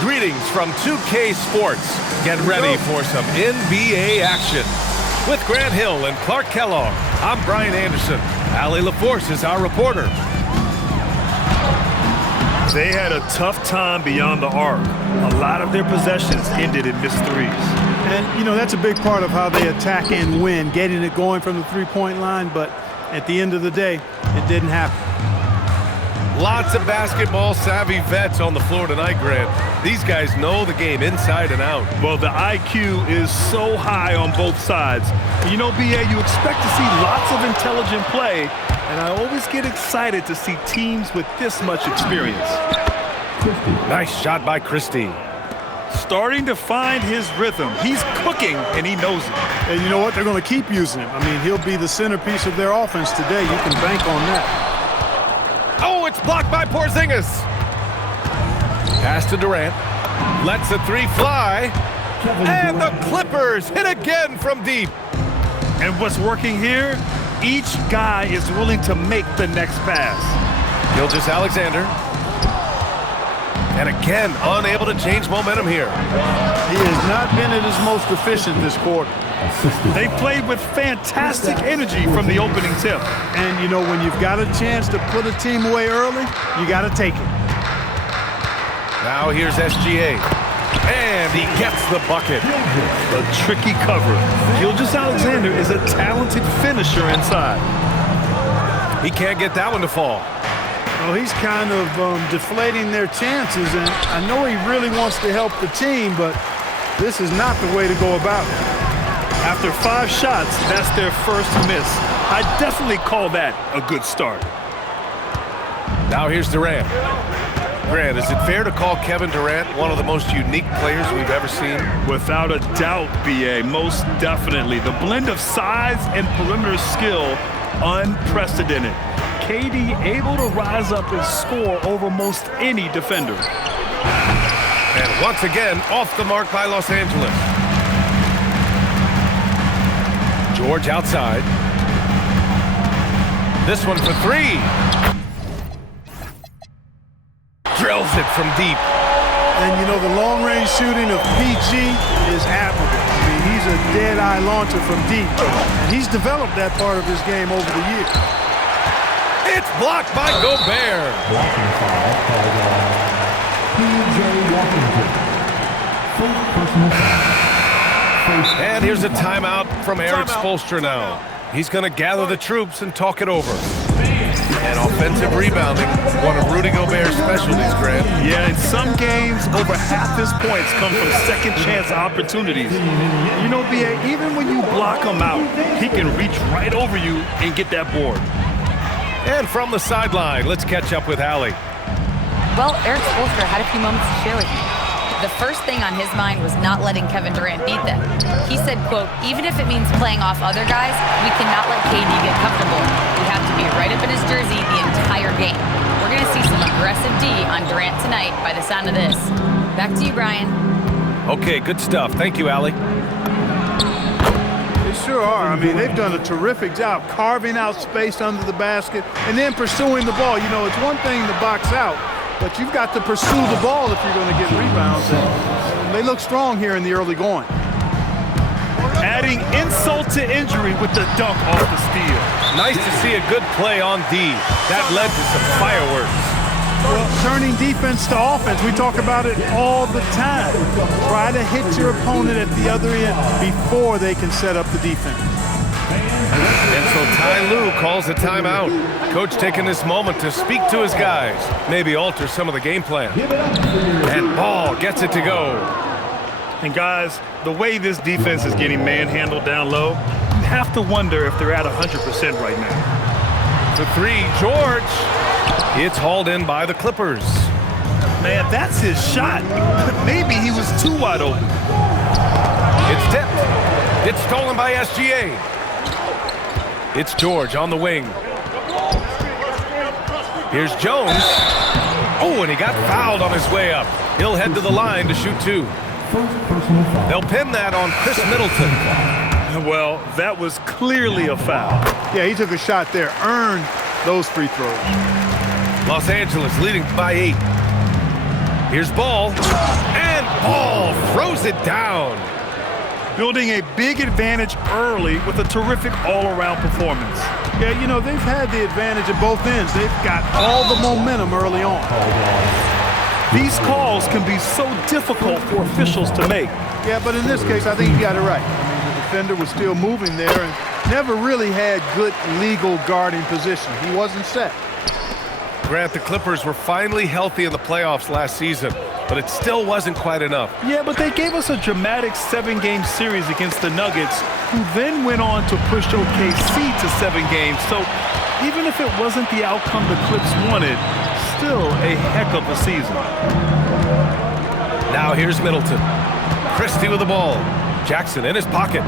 Greetings from 2K Sports. Get ready for some NBA action. With Grant Hill and Clark Kellogg, I'm Brian Anderson. Allie LaForce is our reporter. They had a tough time beyond the arc. A lot of their possessions ended in missed threes. And, you know, that's a big part of how they attack and win, getting it going from the three-point line, but at the end of the day, it didn't happen. Lots of basketball-savvy vets on the floor tonight, Grant. These guys know the game inside and out. Well, the IQ is so high on both sides. You know, BA, you expect to see lots of intelligent play, and I always get excited to see teams with this much experience. Nice shot by Christie. Starting to find his rhythm. He's cooking, and he knows it. And you know what? They're going to keep using him. I mean, he'll be the centerpiece of their offense today. You can bank on that. Oh, it's blocked by Porzingis. Pass to Durant. Lets the three fly. And the Clippers hit again from deep. And what's working here? Each guy is willing to make the next pass. Gilgeous-Alexander. And again, unable to change momentum here. He has not been at his most efficient this quarter. They played with fantastic energy from the opening tip. And, you know, when you've got a chance to put a team away early, you got to take it. Now here's SGA. And he gets the bucket. A tricky cover. Gilgeous-Alexander is a talented finisher inside. He can't get that one to fall. Well, he's kind of deflating their chances, and I know he really wants to help the team, but this is not the way to go about it. After 5 shots, that's their first miss. I definitely call that a good start. Now here's Durant. Grant, is it fair to call Kevin Durant one of the most unique players we've ever seen? Without a doubt, BA, most definitely. The blend of size and perimeter skill, unprecedented. KD able to rise up and score over most any defender. And once again, off the mark by Los Angeles. George outside. This one for 3. Drills it from deep. And, you know, the long-range shooting of PG is admirable. I mean, he's a dead-eye launcher from deep. And he's developed that part of his game over the years. It's blocked by Gobert. Blocking foul called P.J. Washington. First personal foul. And here's a timeout from Eric Spoelstra now. He's going to gather the troops and talk it over. And offensive rebounding, one of Rudy Gobert's specialties, Grant. Yeah, in some games, over half his points come from second-chance opportunities. You know, BA, even when you block him out, he can reach right over you and get that board. And from the sideline, let's catch up with Allie. Well, Eric Spoelstra had a few moments to share with you. The first thing on his mind was not letting Kevin Durant beat them. He said, quote, even if it means playing off other guys, we cannot let KD get comfortable. We have to be right up in his jersey the entire game. We're going to see some aggressive D on Durant tonight by the sound of this. Back to you, Brian. Okay, good stuff. Thank you, Allie. They sure are. I mean, they've done a terrific job carving out space under the basket and then pursuing the ball. You know, it's one thing to box out, but you've got to pursue the ball if you're going to get rebounds. And they look strong here in the early going. Adding insult to injury with the dunk off the steal. Nice to see a good play on D. That led to some fireworks. Well, turning defense to offense, we talk about it all the time. Try to hit your opponent at the other end before they can set up the defense. And so Ty Lue calls a timeout. Coach taking this moment to speak to his guys, maybe alter some of the game plan. And Ball gets it to go. And guys, the way this defense is getting manhandled down low, you have to wonder if they're at 100% right now. The 3, George. It's hauled in by the Clippers. Man, that's his shot. Maybe he was too wide open. It's tipped. It's stolen by SGA. It's George on the wing. Here's Jones. Oh, and he got fouled on his way up. He'll head to the line to shoot 2. They'll pin that on Chris Middleton. Well, that was clearly a foul. Yeah, he took a shot there, earned those free throws. Los Angeles leading by 8. Here's Ball. throws it down. Building a big advantage early with a terrific all-around performance. Yeah, you know, they've had the advantage at both ends. They've got all the momentum early on. These calls can be so difficult for officials to make. Yeah, but in this case, I think you got it right. I mean, the defender was still moving there and never really had good legal guarding position. He wasn't set. Grant, the Clippers were finally healthy in the playoffs last season, but it still wasn't quite enough. Yeah, but they gave us a dramatic 7-game series against the Nuggets, who then went on to push OKC to 7 games. So even if it wasn't the outcome the Clips wanted, still a heck of a season. Now here's Middleton. Christie with the ball. Jackson in his pocket.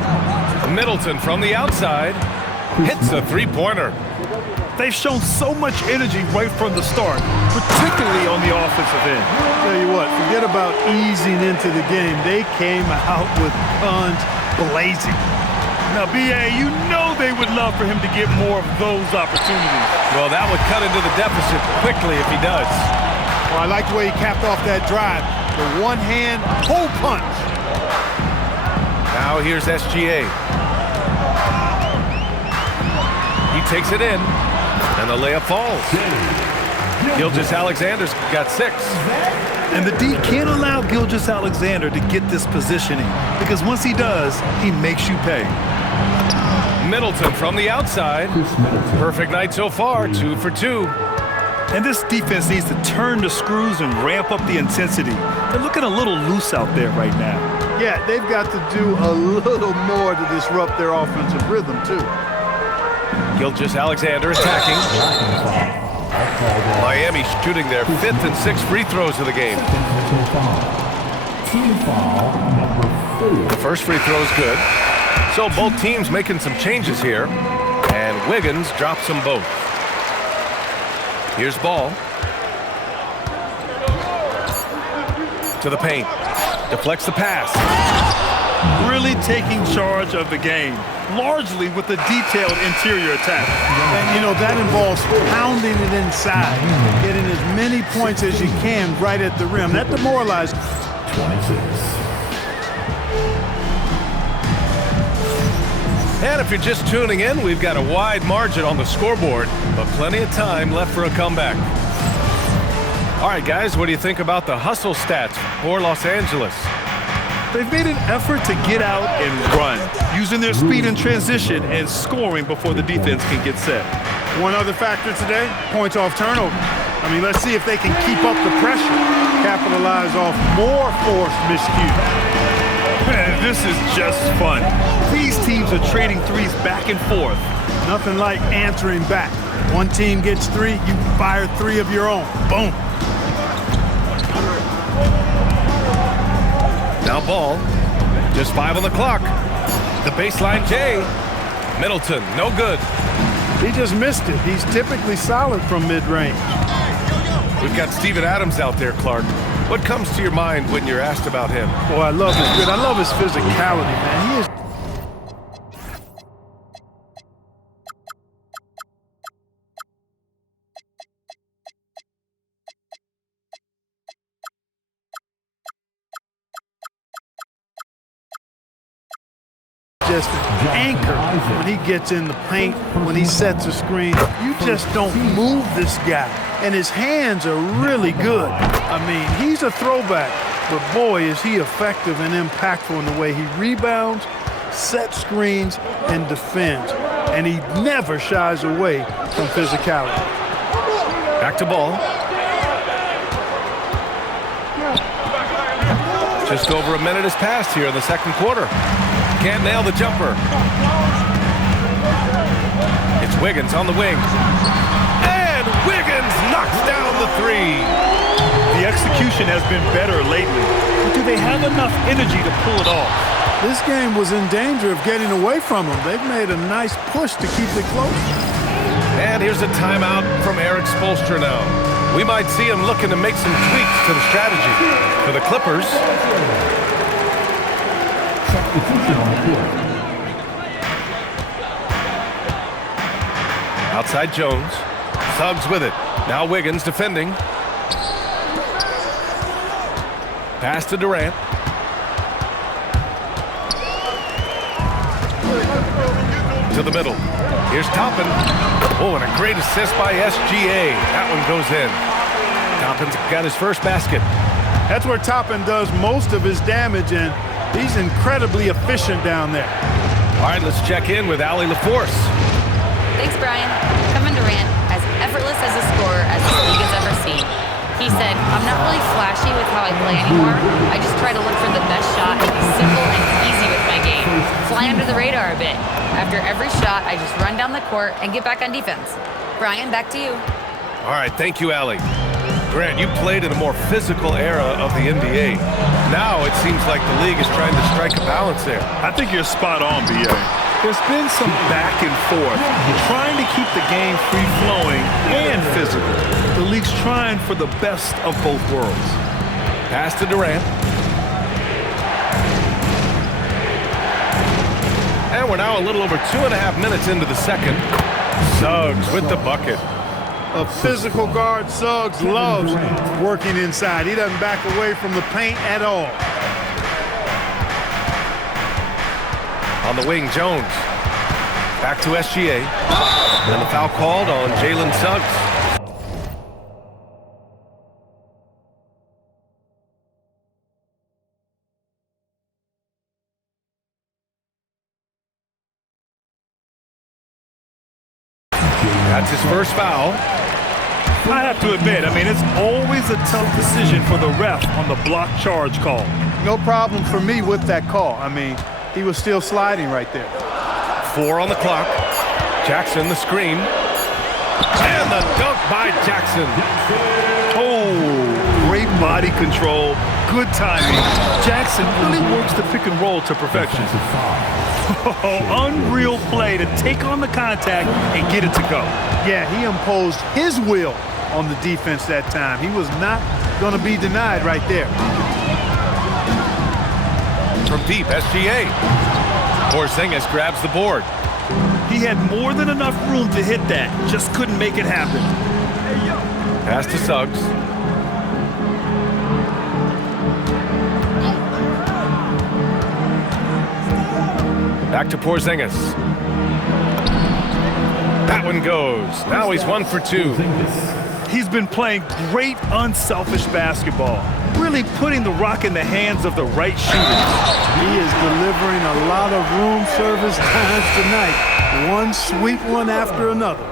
Middleton from the outside hits a three-pointer. They've shown so much energy right from the start, particularly on the offensive end. Tell you what, forget about easing into the game. They came out with guns blazing. Now, B.A., you know they would love for him to get more of those opportunities. Well, that would cut into the deficit quickly if he does. Well, I like the way he capped off that drive. The one-hand pull punch. Now here's SGA. He takes it in, and the layup falls. Gilgeous-Alexander's got 6. And the D can't allow Gilgeous-Alexander to get this positioning, because once he does, he makes you pay. Middleton from the outside. Perfect night so far, 2 for 2. And this defense needs to turn the screws and ramp up the intensity. They're looking a little loose out there right now. Yeah, they've got to do a little more to disrupt their offensive rhythm, too. Gilgeous-Alexander attacking. Miami shooting their 5th and 6th free throws of the game. Team foul number 4. The first free throw is good. So both teams making some changes here. And Wiggins drops them both. Here's Ball. To the paint. Deflects the pass. Really taking charge of the game, largely with a detailed interior attack. And, you know, that involves pounding it inside, getting as many points as you can right at the rim. That demoralizes. 26. And if you're just tuning in, we've got a wide margin on the scoreboard, but plenty of time left for a comeback. All right, guys, what do you think about the hustle stats for Los Angeles? They've made an effort to get out and run, using their speed in transition and scoring before the defense can get set. One other factor today, points off turnover. I mean, let's see if they can keep up the pressure, capitalize off more forced miscues. Man, this is just fun. These teams are trading threes back and forth. Nothing like answering back. One team gets 3, you fire 3 of your own. Boom. Now Ball, just 5 on the clock. The baseline J. Middleton, no good. He just missed it. He's typically solid from mid-range. We've got Steven Adams out there, Clark. What comes to your mind when you're asked about him? Boy, I love his grit. I love his physicality, man. He is. Just an anchor when he gets in the paint, when he sets a screen. You just don't move this guy. And his hands are really good. I mean, he's a throwback, but boy, is he effective and impactful in the way he rebounds, sets screens, and defends. And he never shies away from physicality. Back to Ball. Just over a minute has passed here in the second quarter. Can't nail the jumper. It's Wiggins on the wing. And Wiggins knocks down the 3. The execution has been better lately. But do they have enough energy to pull it off? This game was in danger of getting away from them. They've made a nice push to keep it close. And here's a timeout from Eric Spoelstra now. We might see him looking to make some tweaks to the strategy. For the Clippers, Substitution on the court. outside Jones. Suggs with it. Now Wiggins defending. Pass to Durant. To the middle. Here's Toppin. Oh, and a great assist by SGA. That one goes in. Toppin's got his first basket. That's where Toppin does most of his damage, and he's incredibly efficient down there. All right, let's check in with Allie LaForce. Thanks, Brian. Kevin Durant, as effortless as a scorer as this league has ever seen. He said, I'm not really flashy with how I play anymore. I just try to look for the best shot and be simple and easy with my game. Fly under the radar a bit. After every shot, I just run down the court and get back on defense. Brian, back to you. All right, thank you, Allie. Grant, you played in a more physical era of the NBA. Now it seems like the league is trying to strike a balance there. I think you're spot on, B.A. There's been some back and forth, trying to keep the game free-flowing and physical. The league's trying for the best of both worlds. Pass to Durant. And we're now a little over 2.5 minutes into the second. Suggs with the bucket. A physical guard, Suggs loves working inside. He doesn't back away from the paint at all. On the wing, Jones. Back to SGA. And the foul called on Jalen Suggs. That's his first foul. I have to admit, it's always a tough decision for the ref on the block charge call. No problem for me with that call. He was still sliding right there. 4 on the clock. Jackson, the screen. And the dunk by Jackson. Oh, great body control, good timing. Jackson really works the pick and roll to perfection. Oh, unreal play to take on the contact and get it to go. Yeah, he imposed his will on the defense that time. He was not going to be denied right there. From deep, SGA. Porzingis grabs the board. He had more than enough room to hit that, just couldn't make it happen. Pass to Suggs. Back to Porzingis. That one goes. Now he's 1 for 2. He's been playing great unselfish basketball, really putting the rock in the hands of the right shooters. He is delivering a lot of room service times tonight. One sweet one after another.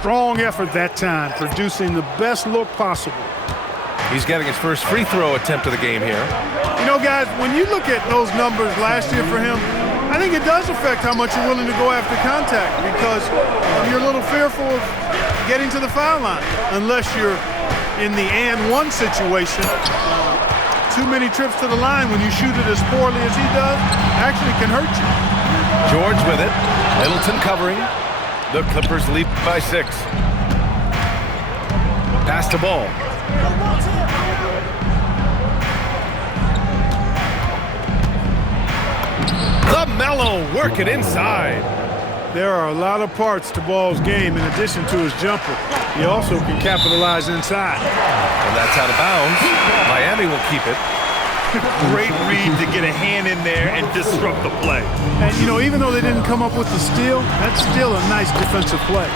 Strong effort that time, producing the best look possible. He's getting his first free throw attempt of the game here. You know, guys, when you look at those numbers last year for him, I think it does affect how much you're willing to go after contact, because you're a little fearful of getting to the foul line unless you're in the and one situation. Too many trips to the line when you shoot it as poorly as he does actually can hurt you. George with it. Middleton covering. The Clippers lead by 6. Pass the ball. LaMelo working inside. There are a lot of parts to Ball's game in addition to his jumper. He also can capitalize inside. And that's out of bounds. Miami will keep it. Great read to get a hand in there and disrupt the play. And, you know, even though they didn't come up with the steal, that's still a nice defensive play.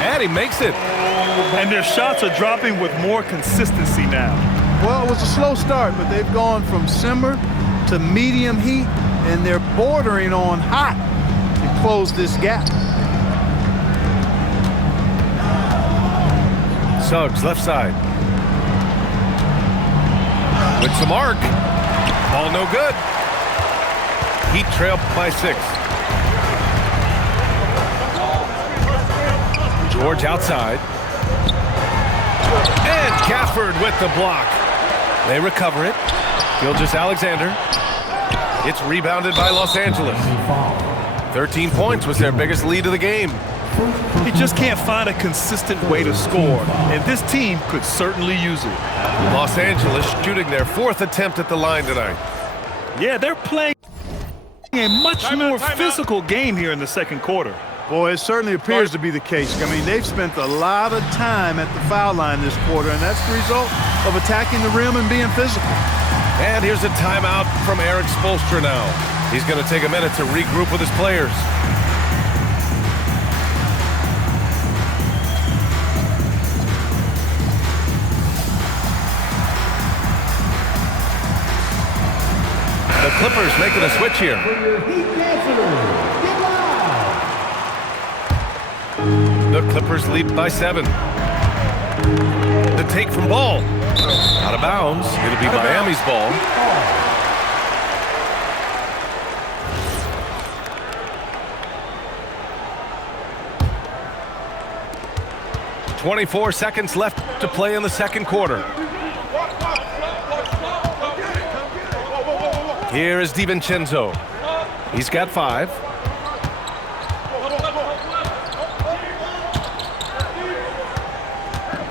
And he makes it. And their shots are dropping with more consistency now. Well, it was a slow start, but they've gone from simmer to medium heat, and they're bordering on hot to close this gap. Suggs, left side. With some arc. Ball no good. Heat trail by 6. George outside. And Gafford with the block. They recover it. Gilgeous-Alexander. It's rebounded by Los Angeles. 13 points was their biggest lead of the game. He just can't find a consistent way to score, and this team could certainly use it. Los Angeles shooting their 4th attempt at the line tonight. Yeah, they're playing a much more physical game here in the second quarter. Boy, it certainly appears to be the case. I mean, they've spent a lot of time at the foul line this quarter, and that's the result of attacking the rim and being physical. And here's a timeout from Eric Spoelstra now. He's going to take a minute to regroup with his players. The Clippers making a switch here. The Clippers lead by 7. The take from Ball. Out of bounds. It'll be Miami's ball. "24 seconds left to play in the second quarter. Here is DiVincenzo. He's got 5.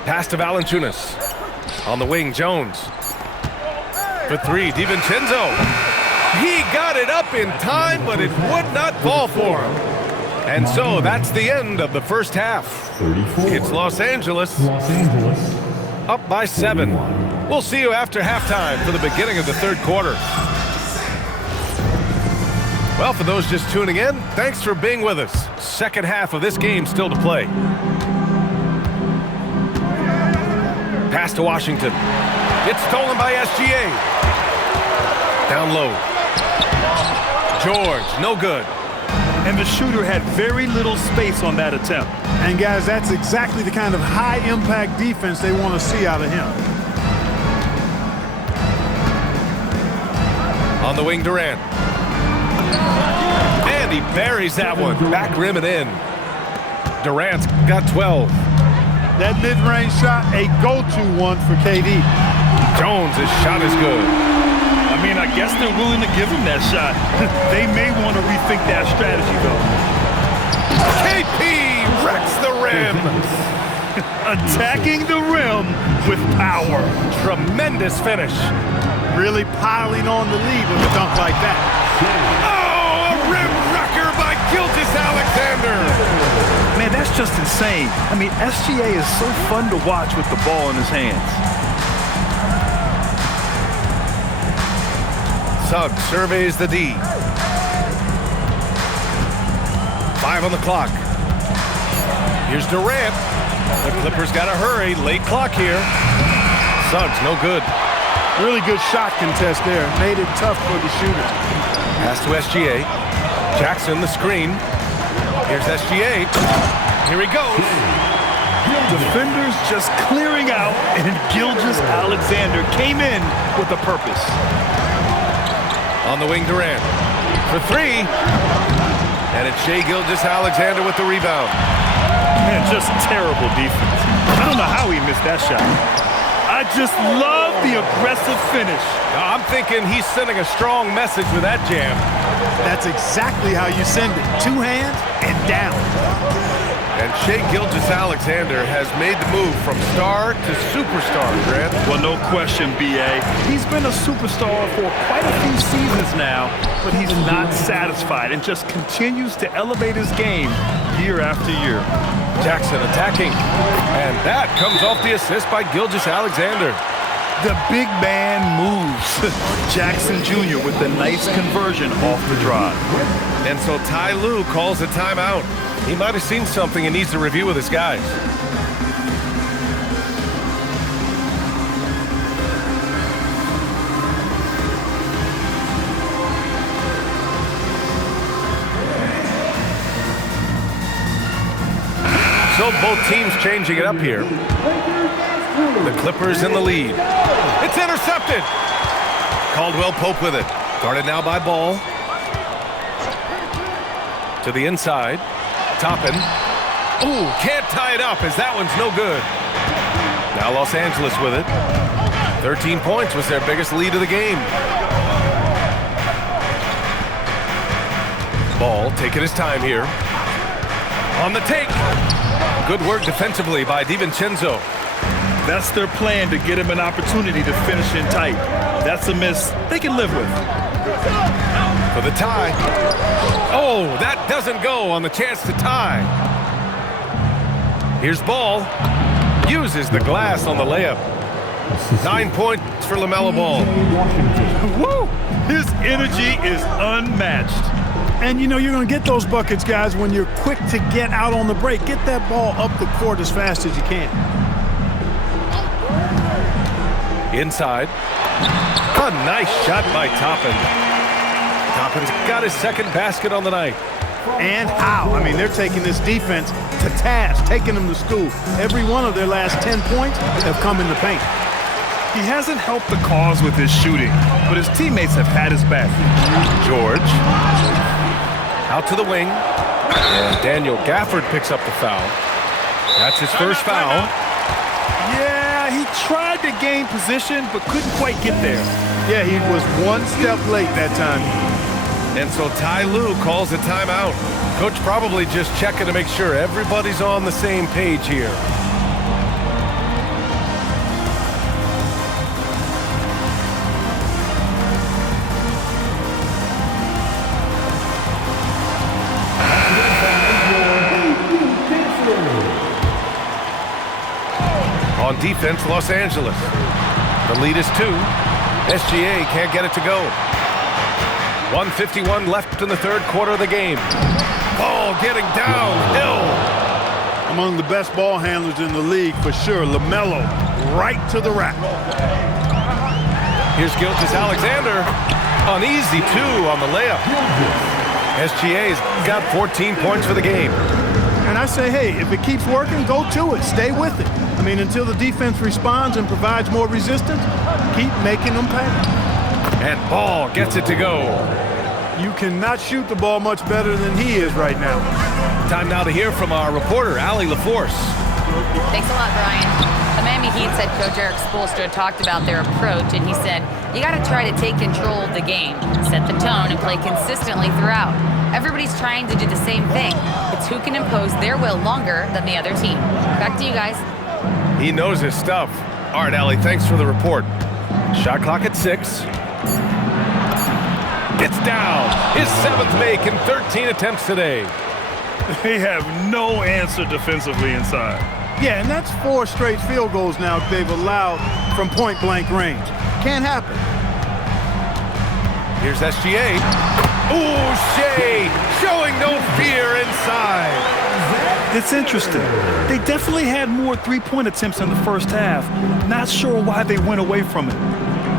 Pass to Valanciunas. On the wing, Jones. For 3, DiVincenzo. He got it up in time, but it would not fall for him. And so that's the end of the first half. 34. It's Los Angeles Los Angeles. up by 7. We'll see you after halftime for the beginning of the third quarter. Well, for those just tuning in, thanks for being with us. Second half of this game still to play. Pass to Washington. It's stolen by SGA. Down low. George, no good. And the shooter had very little space on that attempt. And guys, that's exactly the kind of high-impact defense they want to see out of him. On the wing, Durant. And he buries that one. Back rim and in. Durant's got 12. That mid-range shot, a go-to one for KD. Jones' shot is good. I mean, I guess they're willing to give him that shot. They may want to rethink that strategy, though. KP wrecks the rim. Attacking the rim with power. Tremendous finish. Really piling on the lead with a dunk like that. Oh, a rim wrecker by Gilgeous-Alexander. Man, that's just insane. I mean, SGA is so fun to watch with the ball in his hands. Suggs surveys the D. 5 on the clock. Here's Durant. The Clippers got to hurry. Late clock here. Suggs, no good. Really good shot contest there. Made it tough for the shooter. Pass to SGA. Jackson, the screen. Here's SGA. Here he goes. Defenders just clearing out, and Gilgeous-Alexander came in with a purpose. On the wing, Durant. For 3. And it's Shai Gilgeous-Alexander with the rebound. Man, just terrible defense. I don't know how he missed that shot. I just love the aggressive finish. I'm thinking he's sending a strong message with that jam. That's exactly how you send it. 2 hands and down. And Shai Gilgeous-Alexander has made the move from star to superstar, Grant. Well, no question, B.A. He's been a superstar for quite a few seasons now, but he's not satisfied and just continues to elevate his game year after year. Jackson attacking. And that comes off the assist by Gilgeous-Alexander. The big man moves. Jackson Jr. with the nice conversion off the drive. And so Ty Lue calls a timeout. He might have seen something and needs to review with his guys. So both teams changing it up here. The Clippers in the lead. It's intercepted. Caldwell Pope with it. Guarded now by Ball. To the inside. Toppin. Ooh, can't tie it up as that one's no good. Now Los Angeles with it. 13 points was their biggest lead of the game. Ball taking his time here. On the take. Good work defensively by DiVincenzo. That's their plan, to get him an opportunity to finish in tight. That's a miss they can live with. For the tie. Oh, that doesn't go on the chance to tie. Here's Ball. Uses the glass on the layup. 9 points for LaMelo Ball. Woo! His energy is unmatched. And, you know, you're going to get those buckets, guys, when you're quick to get out on the break. Get that ball up the court as fast as you can. Inside. A nice shot by Toppin. Toppin's got his second basket on the night. And how? I mean, they're taking this defense to task, taking them to school. Every one of their last 10 points have come in the paint. He hasn't helped the cause with his shooting, but his teammates have had his back. George. Out to the wing. And Daniel Gafford picks up the foul. That's his first foul. Yeah, he tried to gain position, but couldn't quite get there. Yeah, he was one step late that time. And so Ty Lue calls a timeout. Coach probably just checking to make sure everybody's on the same page here. On defense, Los Angeles. The lead is 2. SGA can't get it to go. 1:51 left in the third quarter of the game. Ball getting downhill. Among the best ball handlers in the league for sure. LaMelo right to the rack. Here's Gilgeous-Alexander. An easy 2 on the layup. SGA's got 14 points for the game. And I say, hey, if it keeps working, go to it. Stay with it. I mean, until the defense responds and provides more resistance, keep making them pay. And Ball gets it to go. You cannot shoot the ball much better than he is right now. Time now to hear from our reporter, Allie LaForce. Thanks a lot, Brian. The Miami Heat head coach Eric Spoelstra talked about their approach, and he said, you got to try to take control of the game, set the tone, and play consistently throughout. Everybody's trying to do the same thing. It's who can impose their will longer than the other team. Back to you guys. He knows his stuff. All right, Allie, thanks for the report. Shot clock at 6. It's down. His 7th make in 13 attempts today. They have no answer defensively inside. Yeah, and that's 4 straight field goals now they've allowed from point-blank range. Can't happen. Here's SGA. Ooh, Shea showing no fear inside. It's interesting. They definitely had more three-point attempts in the first half. Not sure why they went away from it.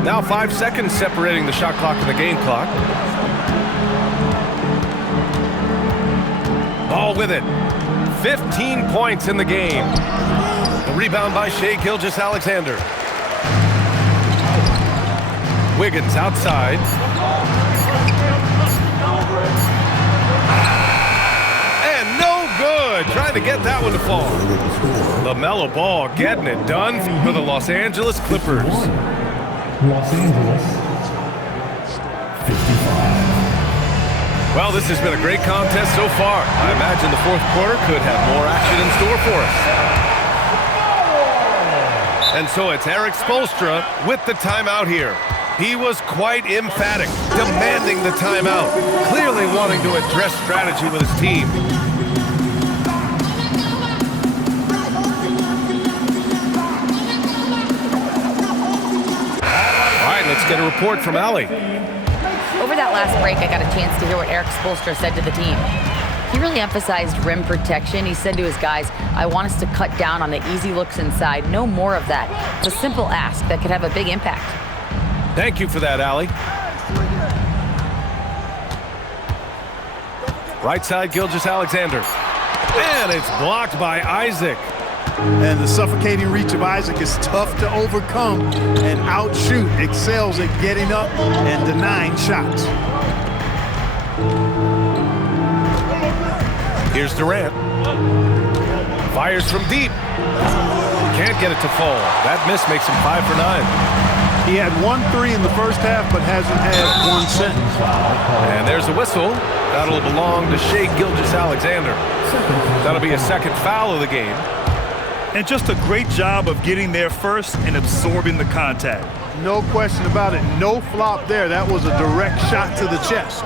Now 5 seconds separating the shot clock and the game clock. Ball with it. 15 points in the game. The rebound by Shea Gilgeous-Alexander. Wiggins outside. And no good. Trying to get that one to fall. LaMelo Ball getting it done for the Los Angeles Clippers. Los Angeles, 55. Well, this has been a great contest so far. I imagine the fourth quarter could have more action in store for us. And so it's Eric Spoelstra with the timeout here. He was quite emphatic, demanding the timeout, clearly wanting to address strategy with his team. All right, let's get a report from Allie. Over that last break, I got a chance to hear what Eric Spoelstra said to the team. He really emphasized rim protection. He said to his guys, I want us to cut down on the easy looks inside. No more of that. It's a simple ask that could have a big impact. Thank you for that, Allie. Right side, Gilgeous-Alexander. And it's blocked by Isaac. And the suffocating reach of Isaac is tough to overcome and outshoot. Excels at getting up and denying shots. Here's Durant. Fires from deep. Can't get it to fall. That miss makes him 5 for 9. He had 1 3 in the first half, but hasn't had one since. And there's a whistle. That'll belong to Shea Gilgeous-Alexander. That'll be a second foul of the game. And just a great job of getting there first and absorbing the contact. No question about it. No flop there. That was a direct shot to the chest.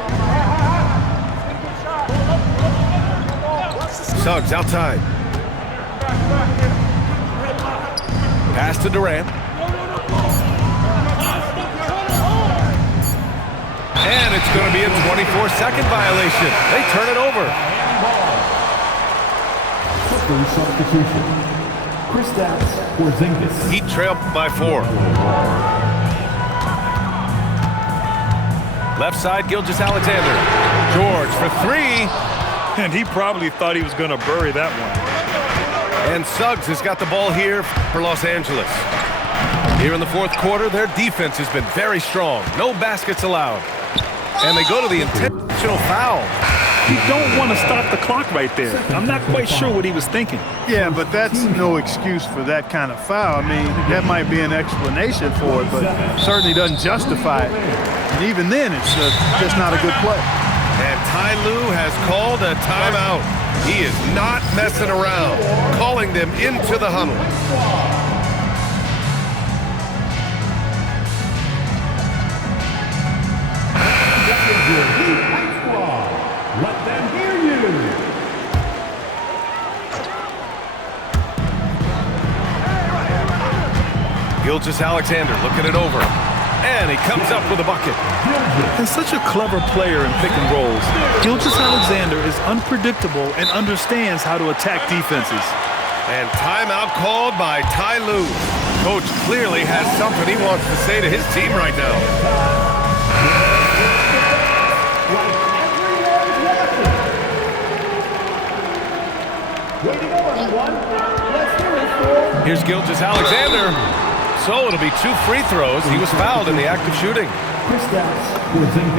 Suggs outside. Pass to Durant. And it's going to be a 24-second violation. They turn it over. Substitution. Kristaps Porzingis. Heat trail by 4. Left side, Gilgeous-Alexander. George for 3. And he probably thought he was going to bury that one. And Suggs has got the ball here for Los Angeles. Here in the fourth quarter, their defense has been very strong. No baskets allowed. And they go to the intentional foul. You don't want to stop the clock right there. I'm not quite sure what he was thinking. Yeah, but that's no excuse for that kind of foul. I mean, that might be an explanation for it, but certainly doesn't justify it. And even then, it's just not a good play. And Ty Lue has called a timeout. He is not messing around, calling them into the huddle. Let them hear you. Gilgeous-Alexander looking it over. And he comes up with a bucket. And such a clever player in pick and rolls, Gilgeous-Alexander is unpredictable and understands how to attack defenses. And timeout called by Ty Lue. Coach clearly has something he wants to say to his team right now. Here's Gilgeous-Alexander. So it'll be 2 free throws. He was fouled in the act of shooting.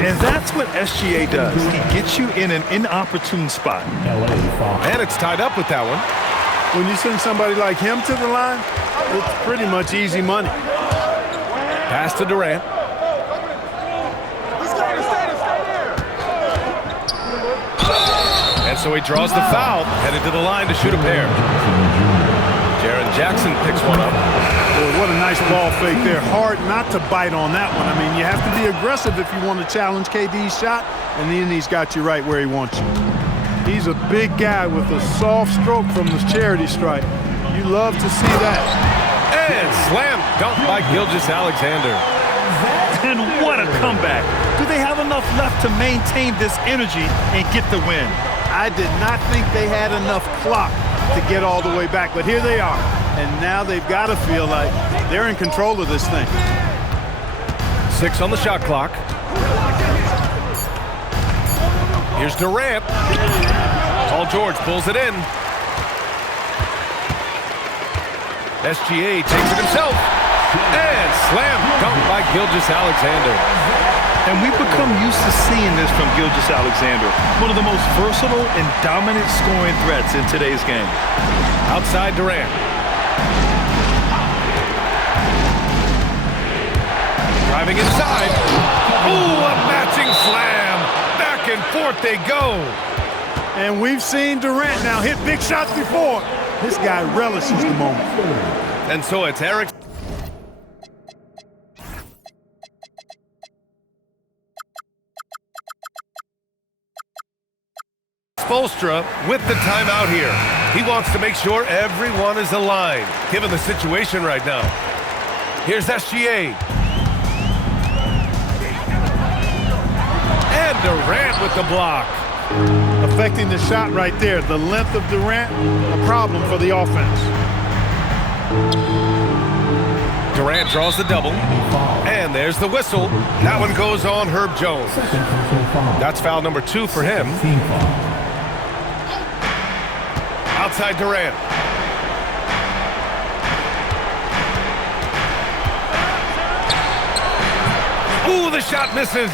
And that's what SGA does. He gets you in an inopportune spot. And it's tied up with that one. When you send somebody like him to the line, it's pretty much easy money. Pass to Durant. And so he draws the foul, headed to the line to shoot a pair. Jaren Jackson picks one up. Boy, what a nice ball fake there. Hard not to bite on that one. I mean, you have to be aggressive if you want to challenge KD's shot, and then he's got you right where he wants you. He's a big guy with a soft stroke from the charity stripe. You love to see that. And slam dunk by Gilgeous-Alexander. And what a comeback. Do they have enough left to maintain this energy and get the win? I did not think they had enough clock to get all the way back, but here they are. And now they've got to feel like they're in control of this thing. 6 on the shot clock. Here's Durant. Paul George pulls it in. SGA takes it himself. And slam dunk by Gilgeous-Alexander. And we've become used to seeing this from Gilgeous-Alexander, one of the most versatile and dominant scoring threats in today's game. Outside Durant. Driving inside. Ooh, a matching slam. Back and forth they go. And we've seen Durant now hit big shots before. This guy relishes the moment. And so it's Eric. Spoelstra with the timeout here. He wants to make sure everyone is aligned, given the situation right now. Here's SGA. And Durant with the block. Affecting the shot right there. The length of Durant, a problem for the offense. Durant draws the double. And there's the whistle. That one goes on Herb Jones. That's foul number 2 for him. Outside Durant. Ooh, the shot misses.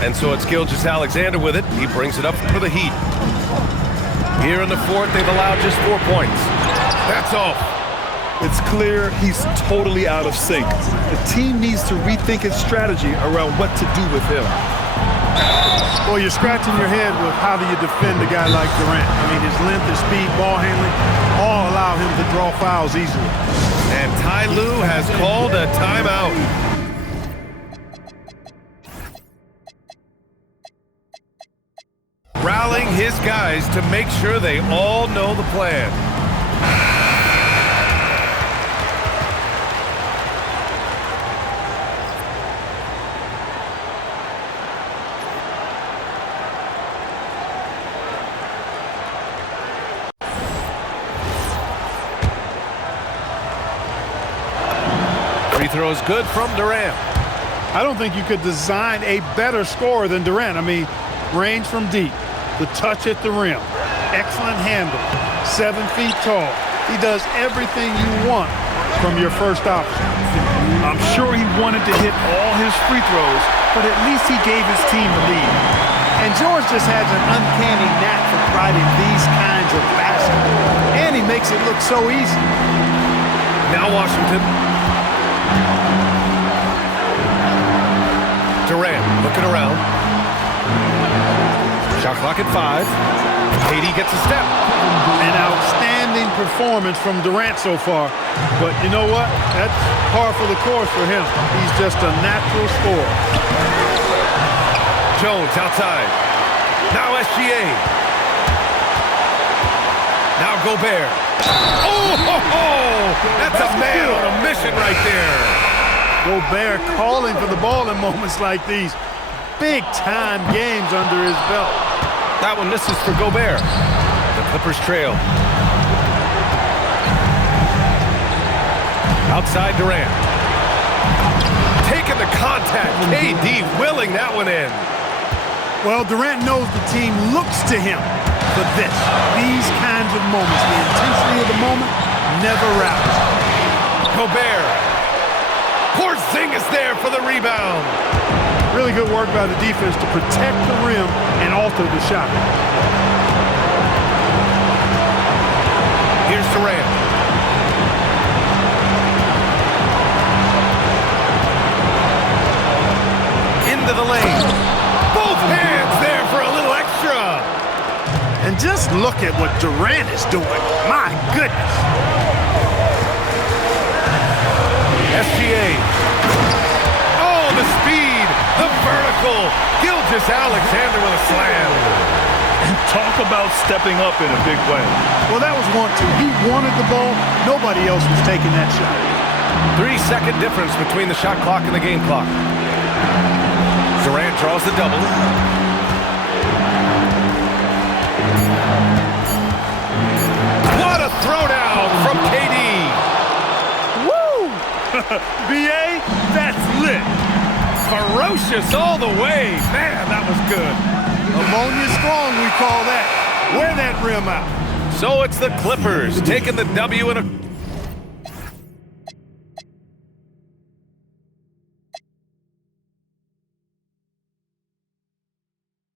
And so it's Gilgeous-Alexander with it. He brings it up for the Heat. Here in the fourth, they've allowed just 4 points. That's off. It's clear he's totally out of sync. The team needs to rethink its strategy around what to do with him. Well, you're scratching your head with how do you defend a guy like Durant. I mean, his length, his speed, ball handling, all allow him to draw fouls easily. And Ty Lue has called a timeout. Rallying his guys to make sure they all know the plan. throw is good from Durant. I don't think you could design a better scorer than Durant. I mean, range from deep, the touch at the rim, excellent handle, 7 feet tall. He does everything you want from your first option. I'm sure he wanted to hit all his free throws, but at least he gave his team the lead. And George just has an uncanny knack for providing these kinds of baskets. And he makes it look so easy. Now Washington. Durant looking around. Shot clock at 5. KD gets a step. An outstanding performance from Durant so far. But you know what? That's par for the course for him. He's just a natural scorer. Jones outside. Now SGA. Now Gobert. Oh, that's a man on a mission right there. Gobert calling for the ball in moments like these. Big-time games under his belt. That one misses for Gobert. The Clippers trail. Outside Durant. Taking the contact. KD willing that one in. Well, Durant knows the team looks to him for this. These kinds of moments, the intensity of the moment, never rallies. Gobert. Porzingis there for the rebound. Really good work by the defense to protect the rim and alter the shot. Here's Durant. Into the lane. Both hands there for a little extra. And just look at what Durant is doing. My goodness. SGA. Oh, the speed, the vertical. Gilgeous-Alexander with a slam. And talk about stepping up in a big way. Well, that was 1-2. He wanted the ball. Nobody else was taking that shot. 3-second difference between the shot clock and the game clock. Durant draws the double. What a throwdown from KD. B.A., that's lit. Ferocious all the way. Man, that was good. Ammonia strong, we call that. Wear that rim out. So it's the Clippers taking the W in a